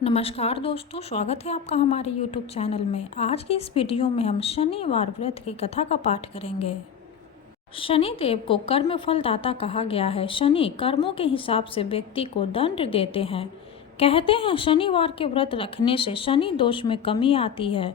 नमस्कार दोस्तों, स्वागत है आपका हमारे YouTube चैनल में। आज की इस वीडियो में हम शनिवार व्रत की कथा का पाठ करेंगे। शनि देव को कर्म फलदाता कहा गया है। शनि कर्मों के हिसाब से व्यक्ति को दंड देते हैं। कहते हैं शनिवार के व्रत रखने से शनि दोष में कमी आती है,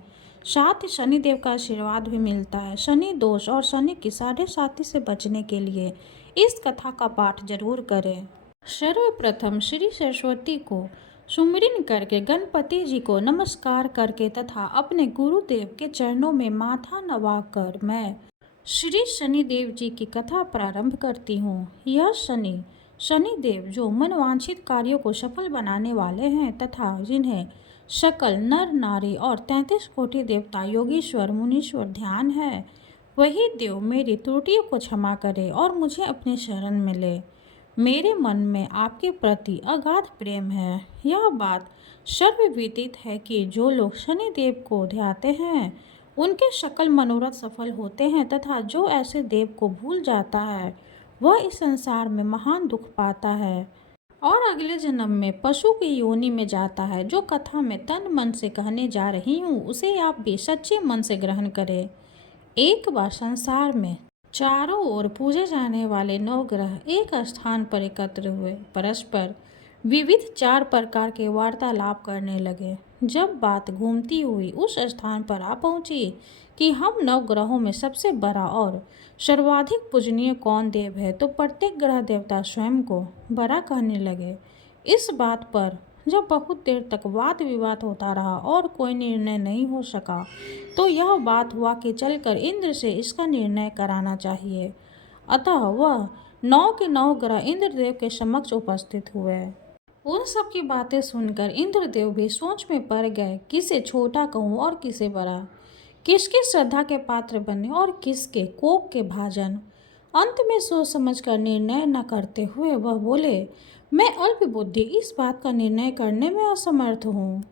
साथ ही शनि देव का आशीर्वाद भी मिलता है। शनि दोष और शनि की 7.5 से बचने के लिए इस कथा का पाठ जरूर करें। सर्वप्रथम श्री सरस्वती को सुमिरन करके गणपति जी को नमस्कार करके तथा अपने गुरुदेव के चरणों में माथा नवाकर मैं श्री शनिदेव जी की कथा प्रारंभ करती हूँ। यह शनिदेव जो मनवांछित कार्यों को सफल बनाने वाले हैं तथा जिन्हें सकल नर नारी और 33 कोटि देवता योगीश्वर मुनीश्वर ध्यान है, वही देव मेरी त्रुटियों को क्षमा करे और मुझे अपने शरण में ले। मेरे मन में आपके प्रति अगाध प्रेम है। यह बात सर्वविदित है कि जो लोग शनिदेव को ध्याते हैं उनके सकल मनोरथ सफल होते हैं तथा जो ऐसे देव को भूल जाता है वह इस संसार में महान दुख पाता है और अगले जन्म में पशु की योनि में जाता है। जो कथा में तन मन से कहने जा रही हूँ उसे आप भी सच्चे मन से ग्रहण करें। एक बार संसार में चारों ओर पूजे जाने वाले 9 ग्रह एक स्थान पर एकत्र हुए, परस्पर विविध 4 प्रकार के वार्तालाप करने लगे। जब बात घूमती हुई उस स्थान पर आ पहुंची कि हम 9 ग्रहों में सबसे बड़ा और सर्वाधिक पूजनीय कौन देव है, तो प्रत्येक ग्रह देवता स्वयं को बड़ा कहने लगे। इस बात पर जब बहुत देर तक वाद विवाद होता रहा और कोई निर्णय नहीं हो सका, तो यह बात हुआ कि चलकर इंद्र से इसका निर्णय कराना चाहिए। अतः वह 9 के 9 ग्रह इंद्रदेव के समक्ष उपस्थित हुए। उन सब की बातें सुनकर इंद्रदेव भी सोच में पड़ गए, किसे छोटा कहूँ और किसे बड़ा, किसकी श्रद्धा के पात्र बने और किसके कोप के भाजन। अंत में सोच समझकर निर्णय न करते हुए वह बोले, मैं अल्प बुद्धि इस बात का निर्णय करने में असमर्थ हूँ।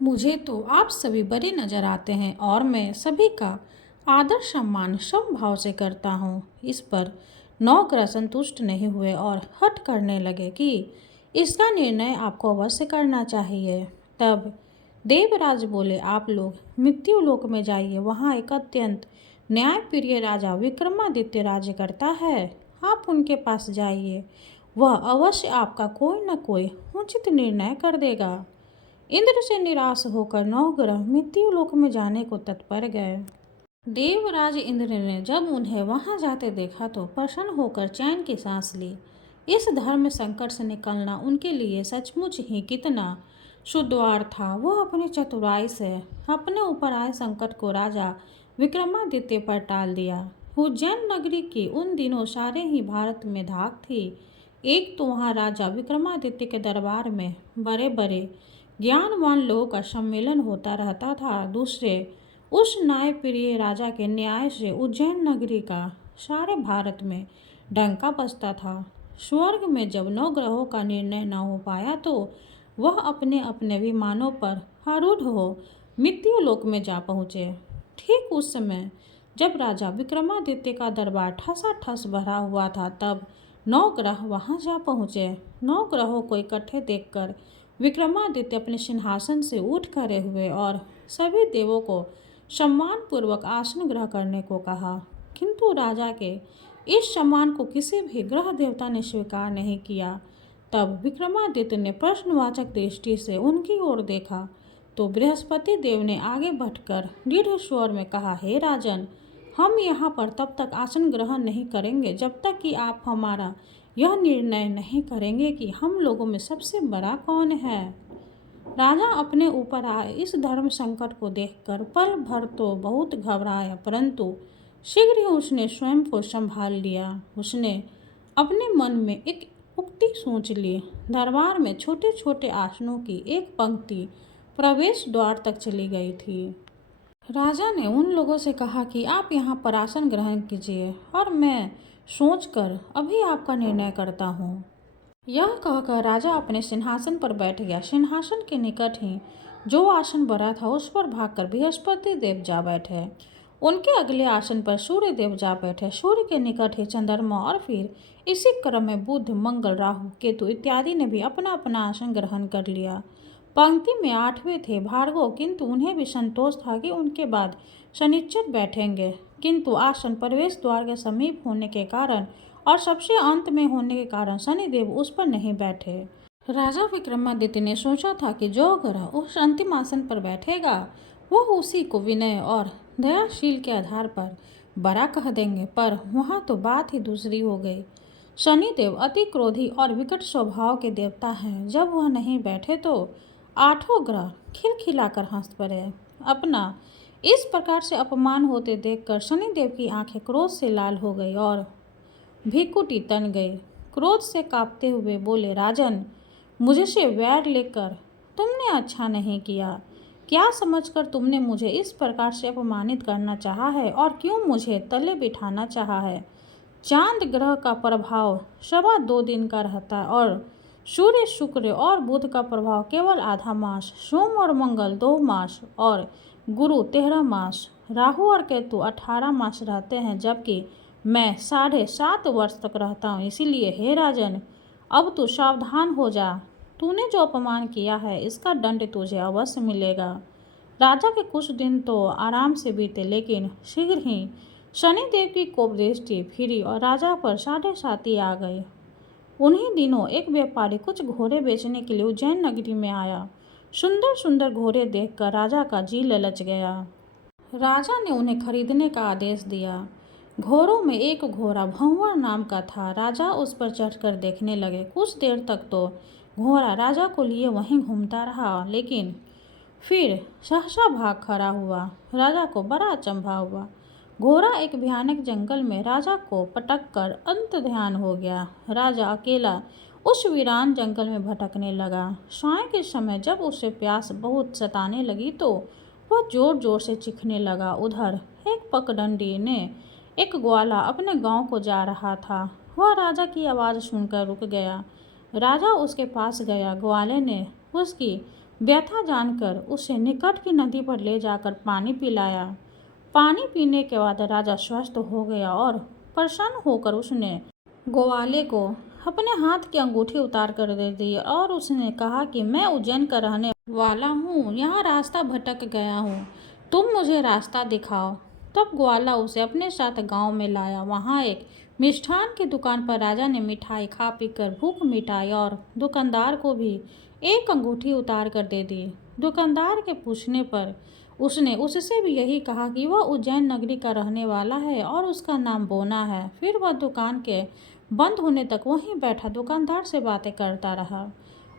मुझे तो आप सभी बड़े नजर आते हैं और मैं सभी का आदर सम्मान समभाव से करता हूँ। इस पर 9 ग्रह संतुष्ट नहीं हुए और हठ करने लगे कि इसका निर्णय आपको अवश्य करना चाहिए। तब देवराज बोले, आप लोग मृत्यु लोक में जाइए, वहाँ एक अत्यंत न्यायप्रिय राजा विक्रमादित्य राज्य करता है। आप उनके पास जाइए, वह अवश्य आपका कोई न कोई उचित निर्णय कर देगा। इंद्र से निराश होकर 9 ग्रह मृत्यु लोक में जाने को तत्पर गए। देवराज इंद्र ने जब उन्हें वहां जाते देखा तो प्रसन्न होकर चैन की सांस ली। इस धर्म संकट से निकलना उनके लिए सचमुच ही कितना सुद्वार था। वह अपनी चतुराई से अपने ऊपर आए संकट को राजा विक्रमादित्य पर टाल दिया। उज्जैन नगरी की उन दिनों सारे ही भारत में धाक थी। एक तो वहाँ राजा विक्रमादित्य के दरबार में बड़े बड़े ज्ञानवान लोगों का सम्मेलन होता रहता था, दूसरे उस न्यायप्रिय राजा के न्याय से उज्जैन नगरी का सारे भारत में डंका बजता था। स्वर्ग में जब 9 ग्रहों का निर्णय न हो पाया तो वह अपने अपने विमानों पर आरूढ़ हो मृत्यु लोक में जा पहुँचे। ठीक उस समय जब राजा विक्रमादित्य का दरबार ठसाठस भरा हुआ था, तब 9 ग्रह वहां जा पहुँचे। 9 ग्रहों को इकट्ठे देखकर विक्रमादित्य अपने सिंहासन से उठ खड़े हुए और सभी देवों को सम्मानपूर्वक आसन ग्रहण करने को कहा, किंतु राजा के इस सम्मान को किसी भी ग्रह देवता ने स्वीकार नहीं किया। तब विक्रमादित्य ने प्रश्नवाचक दृष्टि से उनकी ओर देखा तो बृहस्पति देव ने आगे बढ़कर दृढ़ स्वर में कहा, हे राजन, हम यहाँ पर तब तक आसन ग्रहण नहीं करेंगे जब तक कि आप हमारा यह निर्णय नहीं करेंगे कि हम लोगों में सबसे बड़ा कौन है। राजा अपने ऊपर आए इस धर्म संकट को देखकर पल भर तो बहुत घबराया, परंतु शीघ्र ही उसने स्वयं को संभाल लिया। उसने अपने मन में एक उक्ति सोच ली। दरबार में छोटे छोटे आसनों की एक पंक्ति प्रवेश द्वार तक चली गई थी। राजा ने उन लोगों से कहा कि आप यहाँ पर आसन ग्रहण कीजिए और मैं सोचकर अभी आपका निर्णय करता हूँ। यह कहकर राजा अपने सिंहासन पर बैठ गया। सिंहासन के निकट ही जो आसन बड़ा था उस पर भागकर बृहस्पति देव जा बैठे। उनके अगले आसन पर सूर्य देव जा बैठे। सूर्य के निकट ही चंद्रमा और फिर इसी क्रम में बुध, मंगल, राहु, केतु इत्यादि ने भी अपना अपना आसन ग्रहण कर लिया। पंक्ति में 8वें थे भार्गव, किंतु उन्हें भी संतोष था कि उनके बाद शनिश्चर बैठेंगे। किंतु आसन प्रवेश द्वार के समीप होने के कारण और सबसे अंत में होने के कारण शनिदेव उस पर नहीं बैठे। राजा विक्रमादित्य ने सोचा था कि जो ग्रह उस अंतिम आसन पर बैठेगा वह उसी को विनय और दयाशील के आधार पर बड़ा कह देंगे, पर वहाँ तो बात ही दूसरी हो गई। शनिदेव अति क्रोधी और विकट स्वभाव के देवता हैं। जब वह नहीं बैठे तो 8 ग्रह खिलखिलाकर हंस पड़े। अपना इस प्रकार से अपमान होते देखकर शनिदेव की आंखें क्रोध से लाल हो गई और भीकुटी तन गई। क्रोध से कांपते हुए बोले, राजन, मुझसे वैर लेकर तुमने अच्छा नहीं किया। क्या समझकर तुमने मुझे इस प्रकार से अपमानित करना चाहा है और क्यों मुझे तले बिठाना चाहा है? चांद ग्रह का प्रभाव 2.25 दिन का रहता और सूर्य, शुक्र और बुध का प्रभाव केवल आधा मास, सोम और मंगल 2 मास और गुरु 13 मास, राहु और केतु 18 मास रहते हैं, जबकि मैं 7.5 वर्ष तक रहता हूँ। इसीलिए हे राजन, अब तू सावधान हो जा। तूने जो अपमान किया है इसका दंड तुझे अवश्य मिलेगा। राजा के कुछ दिन तो आराम से बीते, लेकिन शीघ्र ही शनिदेव की कोप दृष्टि फिरी और राजा पर 7.5 आ गई। उन्हीं दिनों एक व्यापारी कुछ घोड़े बेचने के लिए उज्जैन नगरी में आया। सुंदर सुंदर घोड़े देखकर राजा का जी ललच गया। राजा ने उन्हें खरीदने का आदेश दिया। घोड़ों में एक घोड़ा भंवर नाम का था। राजा उस पर चढ़कर देखने लगे। कुछ देर तक तो घोड़ा राजा को लिए वहीं घूमता रहा, लेकिन फिर सहसा भाग खड़ा हुआ। राजा को बड़ा अचंभा हुआ। घोड़ा एक भयानक जंगल में राजा को पटक कर अंत ध्यान हो गया। राजा अकेला उस वीरान जंगल में भटकने लगा। साय के समय जब उसे प्यास बहुत सताने लगी तो वह जोर जोर से चीखने लगा। उधर एक पगडंडी ने एक ग्वाला अपने गांव को जा रहा था। वह राजा की आवाज़ सुनकर रुक गया। राजा उसके पास गया। ग्वाले ने उसकी व्यथा जानकर उसे निकट की नदी पर ले जाकर पानी पिलाया। पानी पीने के बाद राजा स्वस्थ हो गया और प्रसन्न होकर उसने ग्वाले को अपने हाथ की अंगूठी उतार कर दे दी और उसने कहा कि मैं उज्जैन का रहने वाला हूँ, यहाँ रास्ता भटक गया हूँ, तुम मुझे रास्ता दिखाओ। तब ग्वाला उसे अपने साथ गांव में लाया। वहाँ एक मिष्ठान की दुकान पर राजा ने मिठाई खा पीकर भूख मिटाई और दुकानदार को भी एक अंगूठी उतार कर दे दी। दुकानदार के पूछने पर उसने उससे भी यही कहा कि वह उज्जैन नगरी का रहने वाला है और उसका नाम बोना है। फिर वह दुकान के बंद होने तक वहीं बैठा दुकानदार से बातें करता रहा।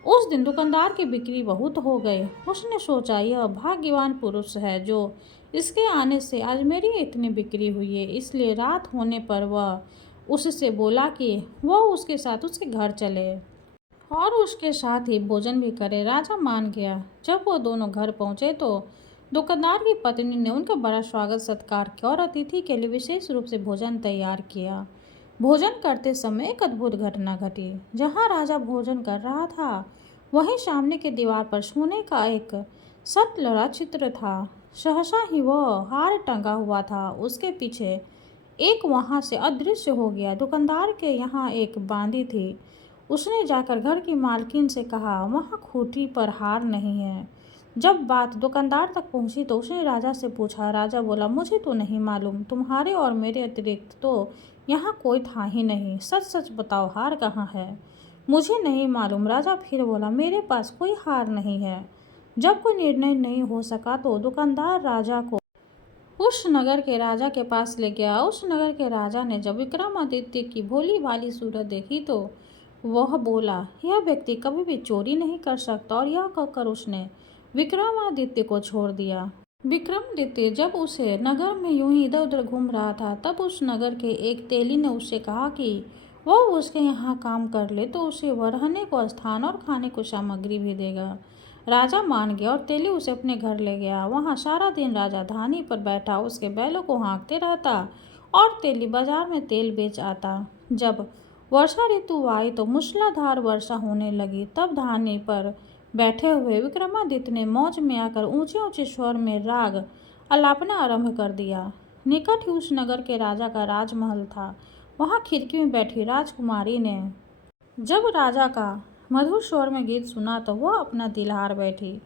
उस दिन दुकानदार की बिक्री बहुत हो गई। उसने सोचा, यह भाग्यवान पुरुष है जो इसके आने से आज मेरी इतनी बिक्री हुई है। इसलिए रात होने पर वह उससे बोला कि वह उसके साथ उसके घर चले और उसके साथ ही भोजन भी करे। राजा मान गया। जब वो दोनों घर पहुंचे तो दुकानदार की पत्नी ने उनका बड़ा स्वागत सत्कार किया और अतिथि के लिए विशेष रूप से भोजन तैयार किया। भोजन करते समय एक अद्भुत घटना घटी। जहाँ राजा भोजन कर रहा था वहीं सामने की दीवार पर सोने का एक सतलड़ा चित्र था। सहसा ही वह हार टंगा हुआ था। उसके पीछे एक वहाँ से अदृश्य हो गया। दुकानदार के यहाँ एक बांदी थी। उसने जाकर घर की मालकिन से कहा, वहाँ खूंटी पर हार नहीं है। जब बात दुकानदार तक पहुँची तो उसने राजा से पूछा। राजा बोला, मुझे तो नहीं मालूम, तुम्हारे और मेरे अतिरिक्त तो यहाँ कोई था ही नहीं। सच सच बताओ, हार कहाँ है? मुझे नहीं मालूम। राजा फिर बोला, मेरे पास कोई हार नहीं है। जब कोई निर्णय नहीं हो सका तो दुकानदार राजा को उस नगर के राजा के पास ले गया। उस नगर के राजा ने जब विक्रमादित्य की भोली भाली सूरत देखी तो वह बोला, यह व्यक्ति कभी भी चोरी नहीं कर सकता, और यह कहकर उसने विक्रमादित्य को छोड़ दिया। विक्रमादित्य जब उसे नगर में यूं ही इधर उधर घूम रहा था तब उस नगर के एक तेली ने उससे कहा कि वह उसके यहाँ काम कर ले तो उसे वह रहने को स्थान और खाने को सामग्री भी देगा। राजा मान गया और तेली उसे अपने घर ले गया। वहाँ सारा दिन राजा धानी पर बैठा उसके बैलों को हाँकते रहता और तेली बाजार में तेल बेच आता। जब वर्षा ऋतु आई तो मूसलाधार वर्षा होने लगी। तब धानी पर बैठे हुए विक्रमादित्य ने मौज में आकर ऊंचे ऊंचे स्वर में राग आलापना आरंभ कर दिया। निकट ही उस नगर के राजा का राजमहल था। वहाँ खिड़की में बैठी राजकुमारी ने जब राजा का मधुर स्वर में गीत सुना तो वह अपना दिल हार बैठी।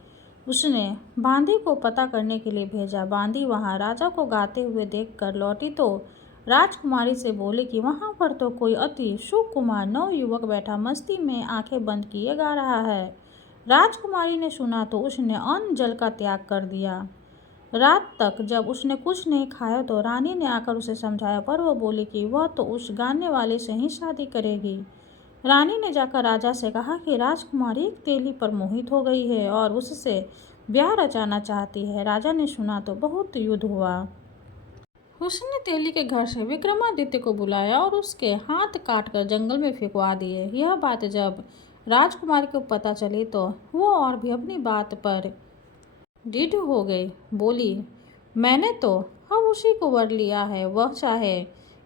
उसने बांदी को पता करने के लिए भेजा। बांदी वहां राजा को गाते हुए देखकर लौटी तो राजकुमारी से बोली कि वहां पर तो कोई अति सुकुमार नवयुवक बैठा मस्ती में आंखें बंद किए गा रहा है। राजकुमारी ने सुना तो उसने अन्न जल का त्याग कर दिया। रात तक जब उसने कुछ नहीं खाया तो रानी ने आकर उसे समझाया, पर वह बोली कि वह तो उस गाने वाले से ही शादी करेगी। रानी ने जाकर राजा से कहा कि राजकुमारी एक तेली पर मोहित हो गई है और उससे ब्याह रचाना चाहती है। राजा ने सुना तो बहुत युद्ध हुआ। उसने तेली के घर से विक्रमादित्य को बुलाया और उसके हाथ काटकर जंगल में फेंकवा दिए। यह बात जब राजकुमारी को पता चली तो वो और भी अपनी बात पर दृढ़ हो गई। बोली, मैंने तो अब उसी को वर लिया है, वह चाहे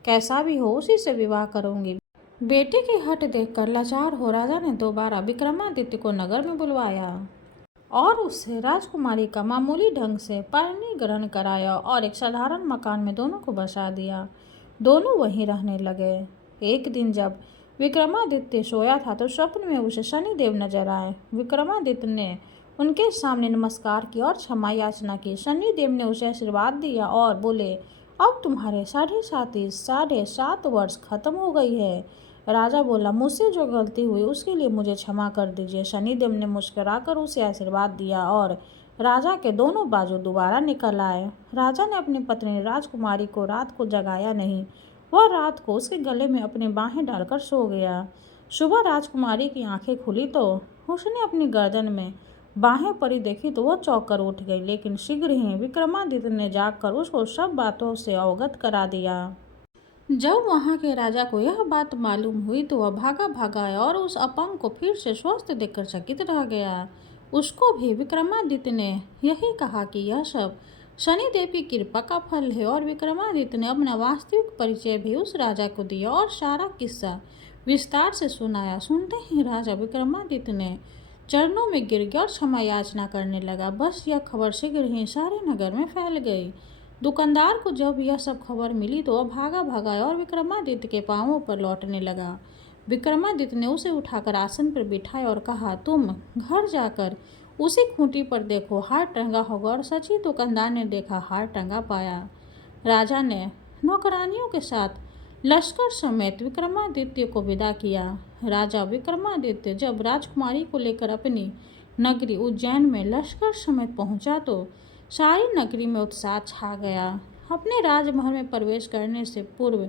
कैसा भी हो उसी से विवाह करूंगी। बेटे की हट देखकर लाचार हो राजा ने दोबारा विक्रमादित्य को नगर में बुलवाया और उससे राजकुमारी का मामूली ढंग से पानी ग्रहण कराया और एक साधारण मकान में दोनों को बसा दिया। दोनों वहीं रहने लगे। एक दिन जब विक्रमादित्य सोया था तो स्वप्न में उसे शनिदेव नजर आए। विक्रमादित्य ने उनके सामने नमस्कार किया और क्षमा याचना की। शनिदेव ने उसे आशीर्वाद दिया और बोले, अब तुम्हारे 7.5 वर्ष खत्म हो गई है। राजा बोला, मुझसे जो गलती हुई उसके लिए मुझे क्षमा कर दीजिए। शनिदेव ने मुस्कुराकर उसे आशीर्वाद दिया और राजा के दोनों बाजू दोबारा निकल आए। राजा ने अपनी पत्नी राजकुमारी को रात को जगाया नहीं। वह रात को उसके गले में अपनी बाहें डालकर सो गया। सुबह राजकुमारी की आंखें खुली तो उसने अपनी गर्दन में बाहें पड़ी देखी तो वह चौंक कर उठ गई, लेकिन शीघ्र ही विक्रमादित्य ने जागकर उसको सब बातों से अवगत करा दिया। जब वहां के राजा को यह बात मालूम हुई तो वह भागा भागा आया और उस अपंग को फिर से स्वस्थ देखकर चकित रह गया। उसको भी विक्रमादित्य ने यही कहा कि यह सब शनिदेव की कृपा का फल है और विक्रमादित्य ने अपना वास्तविक परिचय भी उस राजा को दिया और सारा किस्सा विस्तार से सुनाया। सुनते ही राजा विक्रमादित्य ने चरणों में गिर गया और क्षमा याचना करने लगा। बस यह खबर शीघ्र ही सारे नगर में फैल गई। दुकानदार को जब यह सब खबर मिली तो वह भागा भागा और विक्रमादित्य के पांवों पर लौटने लगा। विक्रमादित्य ने उसे उठाकर आसन पर बिठाया और कहा, तुम घर जाकर उसी खूंटी पर देखो, हार टंगा होगा। और सच ही दुकानदार ने देखा, हार टंगा पाया। राजा ने नौकरानियों के साथ लश्कर समेत विक्रमादित्य को विदा किया। राजा विक्रमादित्य जब राजकुमारी को लेकर अपनी नगरी उज्जैन में लश्कर समेत पहुंचा तो सारी नगरी में उत्साह छा गया। अपने राजमहल में प्रवेश करने से पूर्व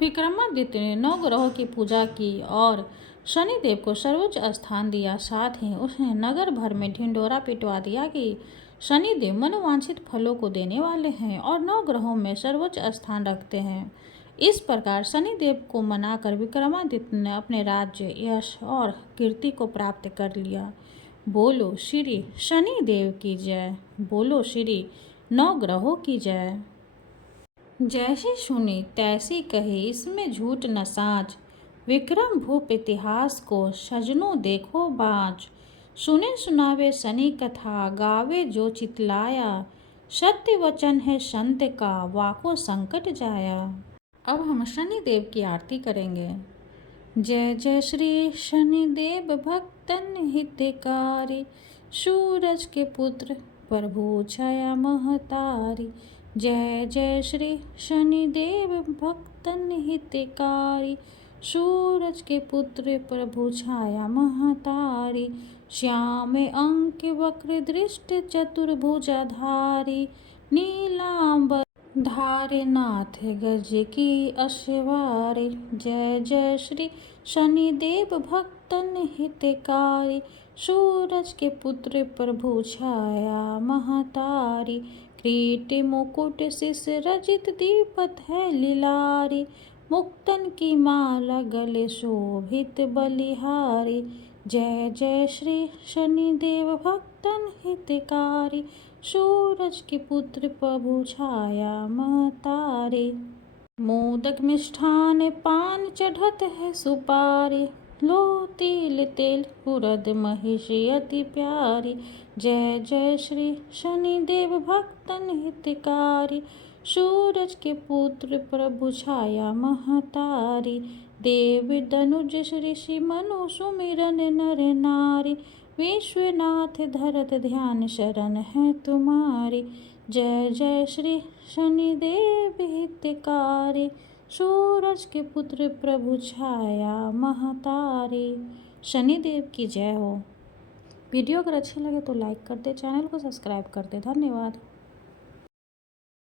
विक्रमादित्य ने नवग्रहों की पूजा की और शनिदेव को सर्वोच्च स्थान दिया। साथ ही उसने नगर भर में ढिंढोरा पिटवा दिया कि शनिदेव मनोवांछित फलों को देने वाले हैं और नवग्रहों में सर्वोच्च स्थान रखते हैं। इस प्रकार शनिदेव को मनाकर विक्रमादित्य ने अपने राज्य, यश और कीर्ति को प्राप्त कर लिया। बोलो श्री शनिदेव की जय। बोलो श्री नवग्रहों की जय। जैसी सुनी तैसी कही, इसमें झूठ न साँच। विक्रम भूप इतिहास को सजनों देखो बाँच। सुने सुनावे शनि कथा, गावे जो चितलाया। सत्य वचन है संत का, वाको संकट जाया। अब हम शनिदेव की आरती करेंगे। जय जय श्री शनिदेव भक्तन हितकारी, सूरज के पुत्र प्रभु छाया महतारी। जय जय श्री शनिदेव भक्तन हितकारी, सूरज के पुत्र प्रभु छाया महतारी। श्याम अंक वक्र दृष्ट चतुर्भुजाधारी, नीलांबर धारे नाथ गज की अश्वारी। जय जय श्री शनिदेव भक्तन हितकारी, सूरज के पुत्र प्रभु छाया महतारी। किरीट मुकुट शीश रजित दीपत है लीलारी, मुक्तन की माला गले शोभित बलिहारी। जय जय श्री शनिदेव भक्तन हितकारी, सूरज के पुत्र प्रभु छाया महतारी। मोदक मिष्ठान पान चढ़त है सुपारी, लो तिल तेल उरद महिषी अति प्यारी। जय जय श्री शनिदेव भक्तन हितकारी, सूरज के पुत्र प्रभु छाया महतारी। देव दनुज ऋषि मनु सुमिरन नर नारी, विश्वनाथ धरत ध्यान शरण है तुम्हारी। जय जय श्री शनिदेव हितकारी, सूरज के पुत्र प्रभु छाया महतारी। शनिदेव की जय हो। वीडियो अगर अच्छी लगे तो लाइक कर दे, चैनल को सब्सक्राइब कर दे। धन्यवाद।